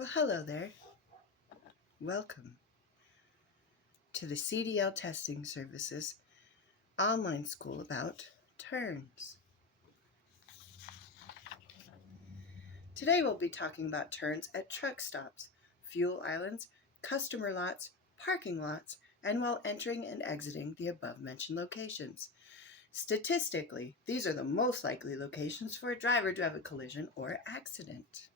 Well, hello there. Welcome to the CDL Testing Services online school about turns. Today we'll be talking about turns at truck stops, fuel islands, customer lots, parking lots, and while entering and exiting the above-mentioned locations. Statistically, these are the most likely locations for a driver to have a collision or accident.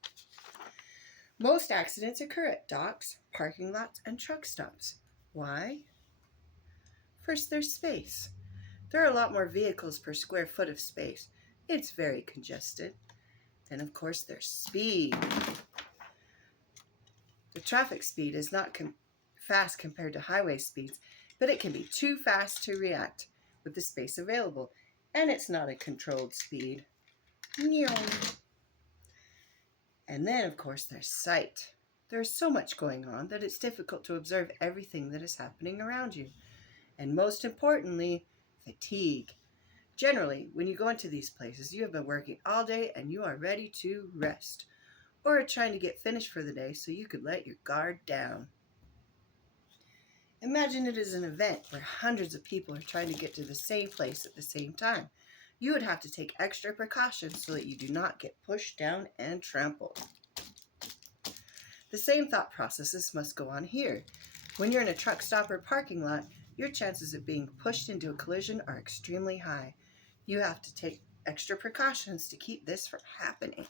Most accidents occur at docks, parking lots, and truck stops. Why? First, there's space. There are a lot more vehicles per square foot of space. It's very congested. Then, of course, there's speed. The traffic speed is not fast compared to highway speeds, but it can be too fast to react with the space available, and it's not a controlled speed. And then, of course, there's sight. There's so much going on that it's difficult to observe everything that is happening around you. And most importantly, fatigue. Generally, when you go into these places, you have been working all day and you are ready to rest, or trying to get finished for the day so you could let your guard down. Imagine it is an event where hundreds of people are trying to get to the same place at the same time. You would have to take extra precautions so that you do not get pushed down and trampled. The same thought processes must go on here. When you're in a truck stop or parking lot, your chances of being pushed into a collision are extremely high. You have to take extra precautions to keep this from happening.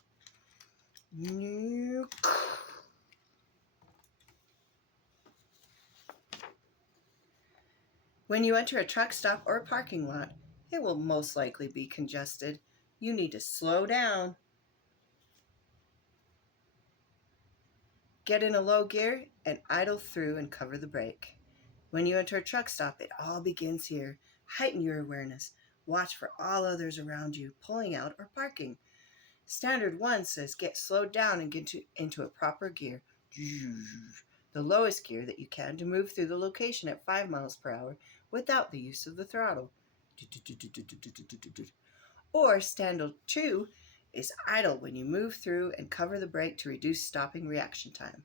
When you enter a truck stop or parking lot, it will most likely be congested. You need to slow down. Get in a low gear and idle through and cover the brake. When you enter a truck stop, it all begins here. Heighten your awareness. Watch for all others around you pulling out or parking. Standard 1 says get slowed down and get into a proper gear. The lowest gear that you can to move through the location at 5 miles per hour without the use of the throttle. Or Standard 2 is idle when you move through and cover the brake to reduce stopping reaction time.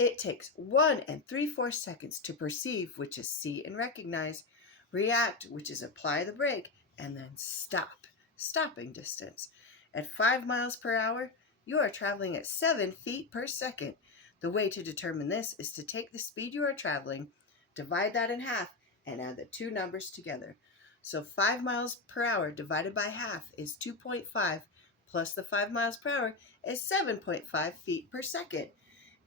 It takes 1 3/4 seconds to perceive, which is see and recognize, react, which is apply the brake, and then stop, stopping distance. At 5 miles per hour, you are traveling at 7 feet per second. The way to determine this is to take the speed you are traveling, divide that in half, and add the two numbers together. So 5 miles per hour divided by half is 2.5, plus the 5 miles per hour is 7.5 feet per second.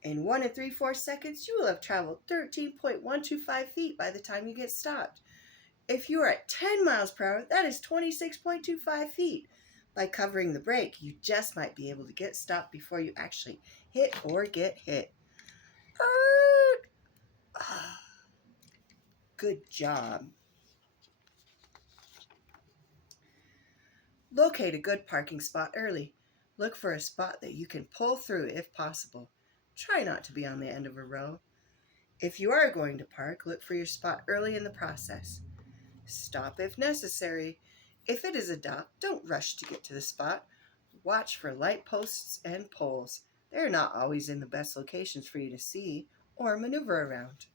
In 1 3/4 seconds, you will have traveled 13.125 feet by the time you get stopped. If you are at 10 miles per hour, that is 26.25 feet. By covering the brake, you just might be able to get stopped before you actually hit or get hit. Good job. Locate a good parking spot early. Look for a spot that you can pull through if possible. Try not to be on the end of a row. If you are going to park, look for your spot early in the process. Stop if necessary. If it is a dock, don't rush to get to the spot. Watch for light posts and poles. They're not always in the best locations for you to see or maneuver around.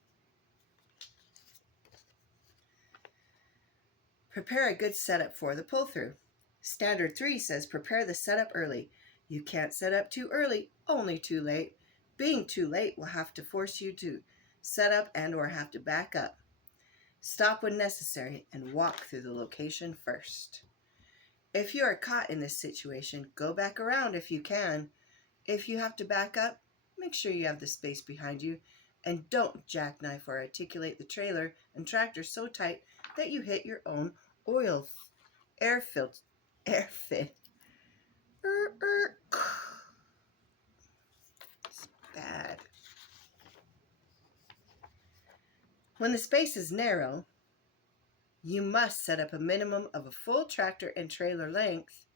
Prepare a good setup for the pull-through. Standard 3 says prepare the setup early. You can't set up too early, only too late. Being too late will have to force you to set up and or have to back up. Stop when necessary and walk through the location first. If you are caught in this situation, go back around if you can. If you have to back up, make sure you have the space behind you and don't jackknife or articulate the trailer and tractor so tight that you hit your own air fit. It's bad. When the space is narrow, you must set up a minimum of a full tractor and trailer length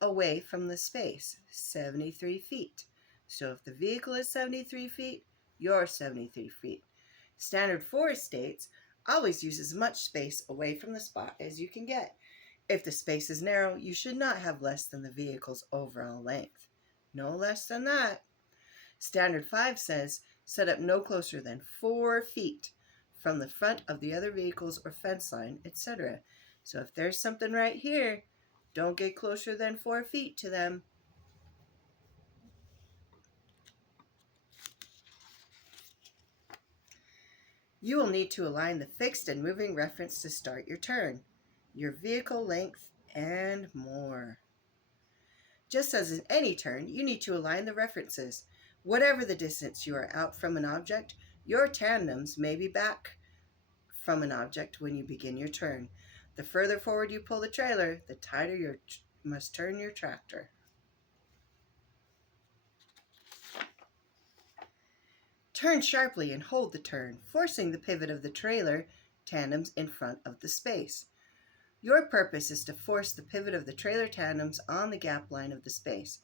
away from the space, 73 feet. So if the vehicle is 73 feet, you're 73 feet. Standard 4 states, always use as much space away from the spot as you can get. If the space is narrow, you should not have less than the vehicle's overall length. No less than that. Standard 5 says set up no closer than 4 feet from the front of the other vehicles or fence line, etc. So if there's something right here, don't get closer than 4 feet to them. You will need to align the fixed and moving reference to start your turn, your vehicle length, and more. Just as in any turn, you need to align the references. Whatever the distance you are out from an object, your tandems may be back from an object when you begin your turn. The further forward you pull the trailer, the tighter you must turn your tractor. Turn sharply and hold the turn, forcing the pivot of the trailer tandems in front of the space. Your purpose is to force the pivot of the trailer tandems on the gap line of the space.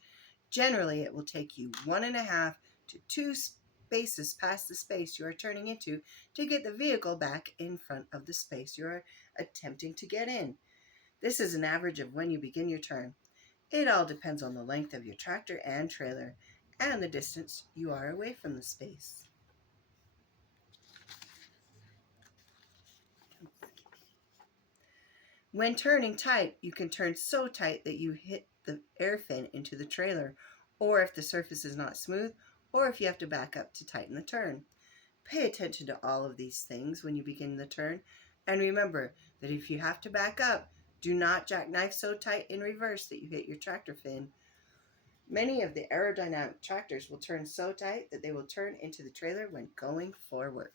Generally, it will take you 1.5 to 2 spaces past the space you are turning into to get the vehicle back in front of the space you are attempting to get in. This is an average of when you begin your turn. It all depends on the length of your tractor and trailer and the distance you are away from the space. When turning tight, you can turn so tight that you hit the air fin into the trailer, or if the surface is not smooth, or if you have to back up to tighten the turn. Pay attention to all of these things when you begin the turn, and remember that if you have to back up, do not jackknife so tight in reverse that you hit your tractor fin. Many of the aerodynamic tractors will turn so tight that they will turn into the trailer when going forward.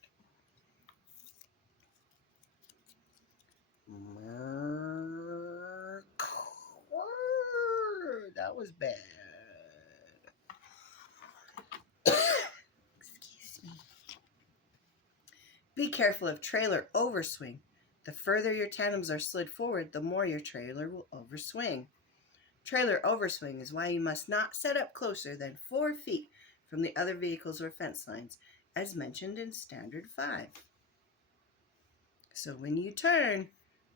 That was bad. Excuse me. Be careful of trailer overswing. The further your tandems are slid forward, the more your trailer will overswing. Trailer overswing is why you must not set up closer than 4 feet from the other vehicles or fence lines, as mentioned in Standard 5. So when you turn,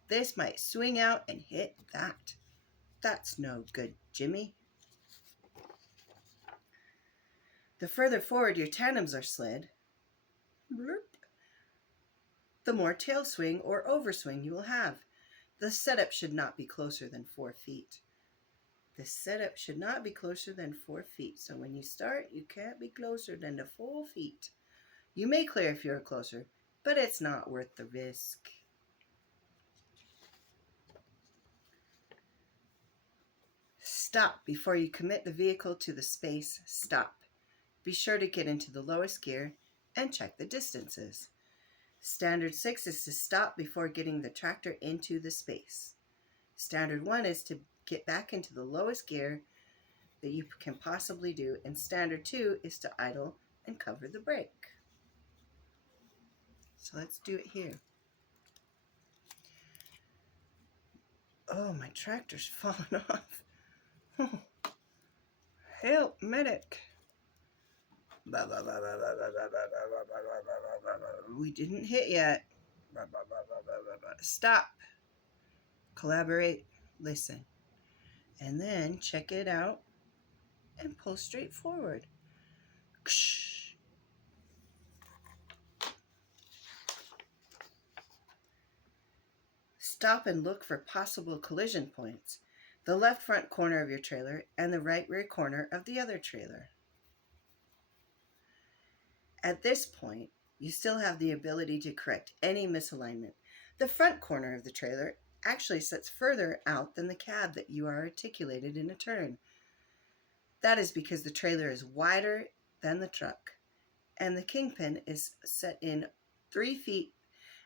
this might swing out and hit that. That's no good, Jimmy. The further forward your tandems are slid, the more tail swing or overswing you will have. The setup should not be closer than 4 feet. The setup should not be closer than 4 feet. So when you start, you can't be closer than the 4 feet. You may clear if you're closer, but it's not worth the risk. Stop before you commit the vehicle to the space. Stop. Be sure to get into the lowest gear and check the distances. Standard 6 is to stop before getting the tractor into the space. Standard 1 is to get back into the lowest gear that you can possibly do, and Standard 2 is to idle and cover the brake. So let's do it here. Oh, my tractor's falling off. Oh, help, medic. We didn't hit yet. Stop. Collaborate. Listen. And then check it out and pull straight forward. Stop and look for possible collision points. The left front corner of your trailer and the right rear corner of the other trailer. At this point, you still have the ability to correct any misalignment. The front corner of the trailer actually sits further out than the cab that you are articulated in a turn. That is because the trailer is wider than the truck, and the kingpin is set in 3 feet,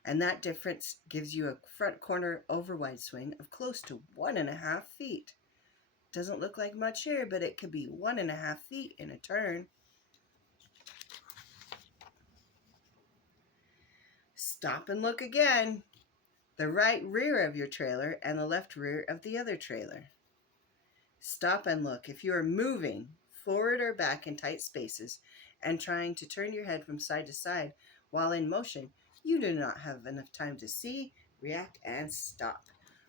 and that difference gives you a front corner overwide swing of close to 1.5 feet. Doesn't look like much here, but it could be 1.5 feet in a turn. Stop and look again. The right rear of your trailer and the left rear of the other trailer. Stop and look. If you are moving forward or back in tight spaces and trying to turn your head from side to side while in motion, you do not have enough time to see, react, and stop.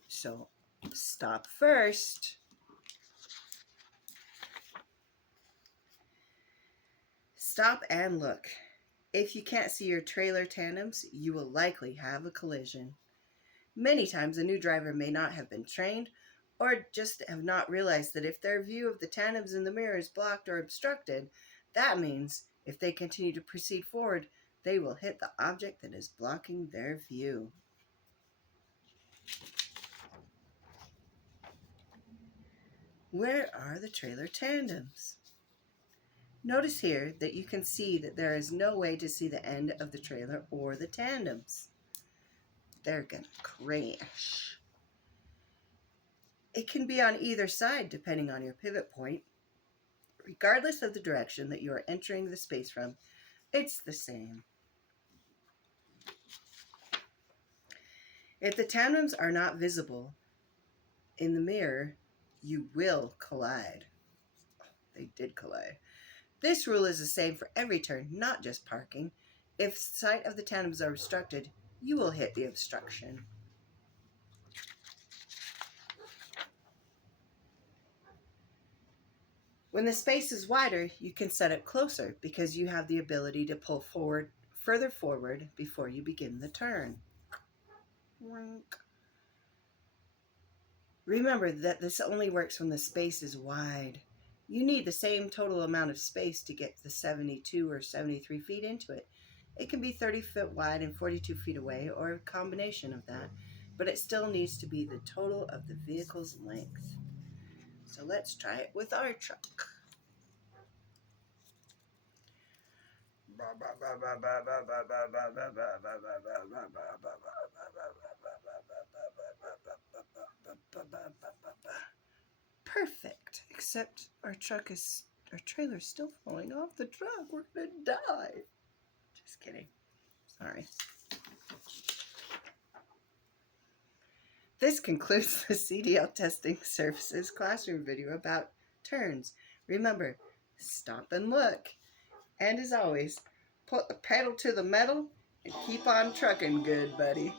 So stop first. Stop and look. If you can't see your trailer tandems, you will likely have a collision. Many times, a new driver may not have been trained or just have not realized that if their view of the tandems in the mirror is blocked or obstructed, that means if they continue to proceed forward, they will hit the object that is blocking their view. Where are the trailer tandems? Notice here that you can see that there is no way to see the end of the trailer or the tandems. They're going to crash. It can be on either side depending on your pivot point. Regardless of the direction that you are entering the space from, it's the same. If the tandems are not visible in the mirror, you will collide. They did collide. This rule is the same for every turn, not just parking. If sight of the tandems are obstructed, you will hit the obstruction. When the space is wider, you can set it closer because you have the ability to pull further forward before you begin the turn. Remember that this only works when the space is wide. You need the same total amount of space to get the 72 or 73 feet into it. It can be 30 feet wide and 42 feet away, or a combination of that, but it still needs to be the total of the vehicle's length. So let's try it with our truck. Perfect, except our trailer is still falling off the truck. We're gonna die. Just kidding. Sorry. This concludes the CDL Testing Services classroom video about turns. Remember, stop and look. And as always, put the pedal to the metal and keep on trucking, good buddy.